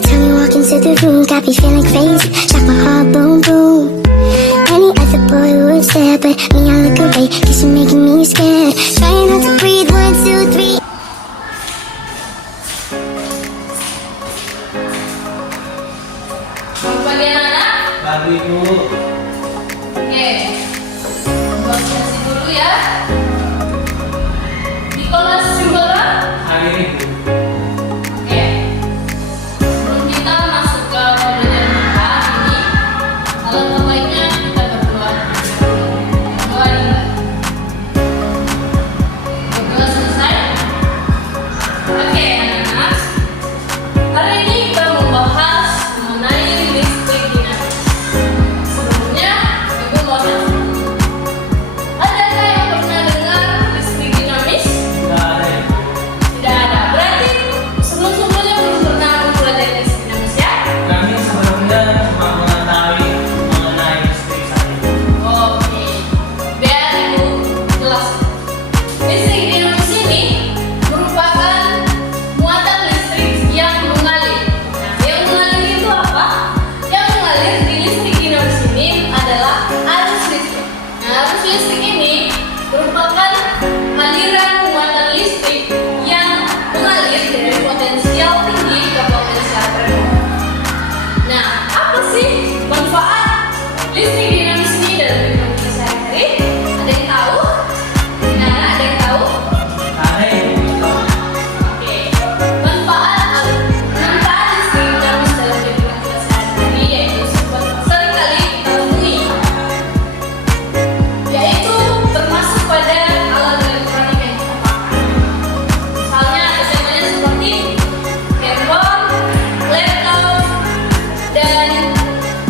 time you walk into the room, got me feeling crazy, shock my heart, boom, boom. Any other boy would stare, but me, I look away, cause you're making me scared. Trying not to breathe, 1, 2, 3. Bagian anak? Baru ibu. Oke, konsentrasi dulu ya. Di kelas berapa? Hari ibu. Oke, sebelum kita masuk ke pembelajaran kita ini, alangkah baiknya kita berdoa. Berdoa dulu. Berdoa selesai. Oke, anak-anak. Hari ini kita membahas mengenai listrik dinamis. Sebelumnya, ibu mau tanya, adakah yang pernah dengar listrik dinamis? Tidak ada ibu. Tidak ada. Berarti sebelum-sebelumnya belum pernah mempelajari listrik dinamis ya? Kami sebelumnya cuma mengetahui mengenai listrik saja. Oke. Biar ibu jelaskan. Listrik dinamis ini merupakan muatan listrik yang mengalir. Nah, yang mengalir itu apa? Yang mengalir di listrik dinamis ini adalah arus listrik. Nah, arus listrik ini merupakan aliran muatan listrik yang mengalir dari potensial tinggi ke potensial rendah. Nah, apa sih manfaat listrik dinamis ini dalam kehidupan kita sehari-hari? Ada yang tahu? Nah, ada yang tahu? Ada ibu. Oke. Manfaat listrik dinamis dalam kehidupan kita sehari-hari yaitu seringkali kita temui, yaitu termasuk pada alat elektronik yang kita pakai. Misalnya contohnya seperti handphone, laptop, dan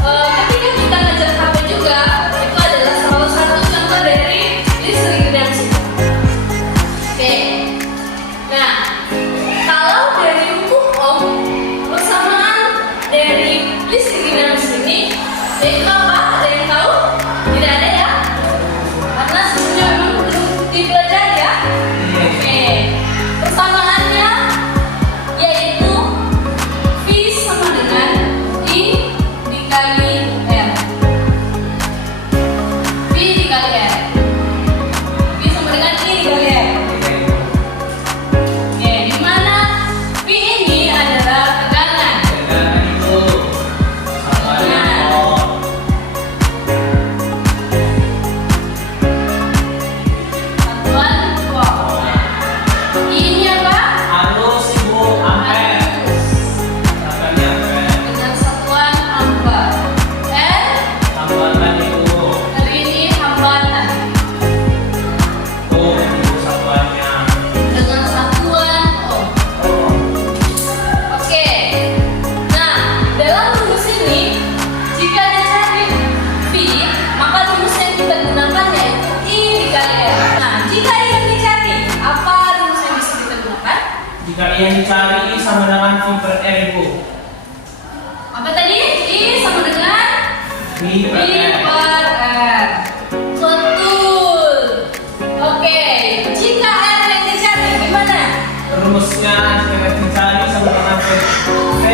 ketika kita ngejar HP juga, itu adalah salah satu contoh dari listrik dinamis. Oke. Nah, kalau dari hukum Ohm, persamaan dari listrik dinamis ini yaitu apa? Ada yang tahu? Tidak ada ya? Karena sebelumnya memang belum dipelajari ya? Oke. Persamaannya yaitu V sama dengan I dikali R. V dikali R. V sama dengan I dikali R. Oke, di mana V ini adalah tegangan. Tegangan itu sama dengan volt. Satuan volt. I-nya apa? Arus ibu ampere. Tegangannya ampere. Dengan satuan ampere. R Tambahkan ibu. hari ini hambatan Oh, ibu satuannya. dengan satuan ohm. Oke. Nah, dalam rumus ini jika dicari V, maka rumus yang kita gunakan yaitu I dikali R. Nah, jika yang dicari, apa rumus yang bisa kita gunakan? Jika yang dicari sama dengan V per R ibu. Apa tadi? I sama dengan V V per R. per R. Betul. Oke. Jika R yang dicari gimana? Rumusnya jika dicari sama dengan V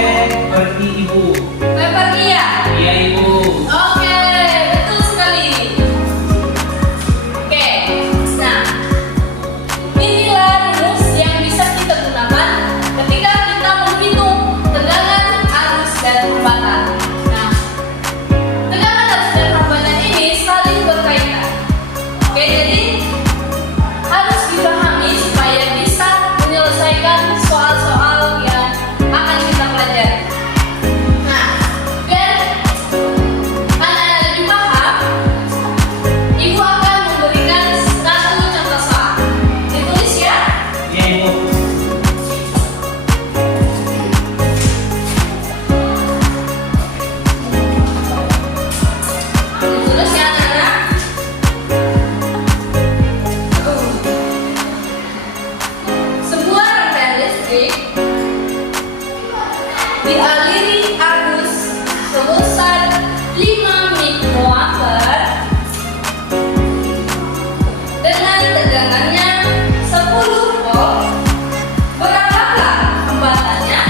per I ibu. V per I ya? Iya ibu. Oke, betul sekali. Oke. Nah, inilah rumus yang bisa kita gunakan ketika kita menghitung tegangan, arus, dan hambatan. Nah, tegangan, arus, dan hambatan ini saling berkaitan. Oke, jadi harus dipahami supaya bisa menyelesaikan soal-soal yang akan kita pelajari. Nah, biar anak-anak lebih paham, ibu akan memberikan satu contoh soal. Ditulis ya. Iya ibu. Ditulis ya anak-anak. Sebuah rangkaian listrik dialiri arus sebesar 5 mikroampere dengan tegangannya 10 volt. Berapakah hambatannya?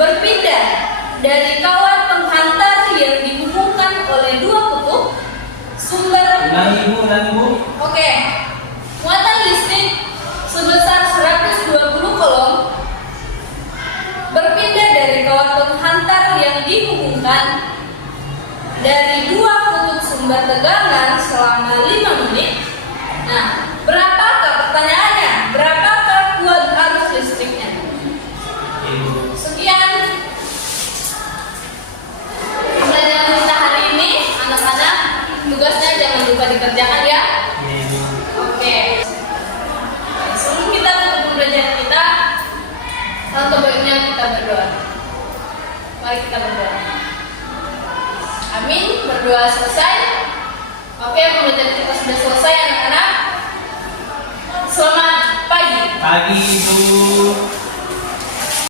berpindah dari kawat penghantar yang dihubungkan oleh dua kutub sumber. Ulangi Bu. Oke. Muatan listrik sebesar 120 kolom berpindah dari kawat penghantar yang dihubungkan dari dua kutub sumber tegangan selama 5 menit. Nah, berapakah pertanyaannya? Berapakah kuat arus listriknya? Sekian pembelajaran kita hari ini, anak-anak. Tugasnya jangan lupa dikerjakan ya. Oke. Sebelum kita tutup pembelajaran kita, alangkah baiknya kita berdoa. Mari kita berdoa. Amin. Berdoa selesai. Oke, pembelajaran kita sudah selesai, anak-anak. Selamat pagi. Pagi Bu.